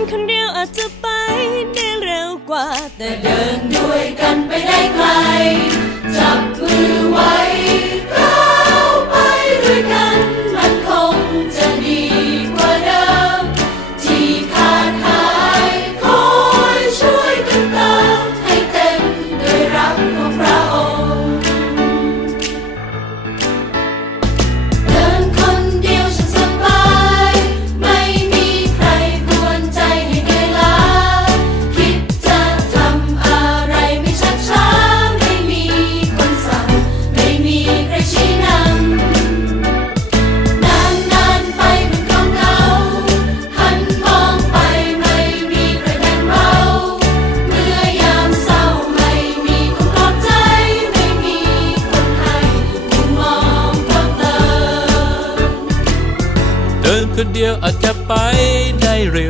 นคนเดียวอาจจะไปได้เร็วกว่า แต่เดินด้วยกันไปได้ไกล คเดียวอาจจะไปได้เร็ว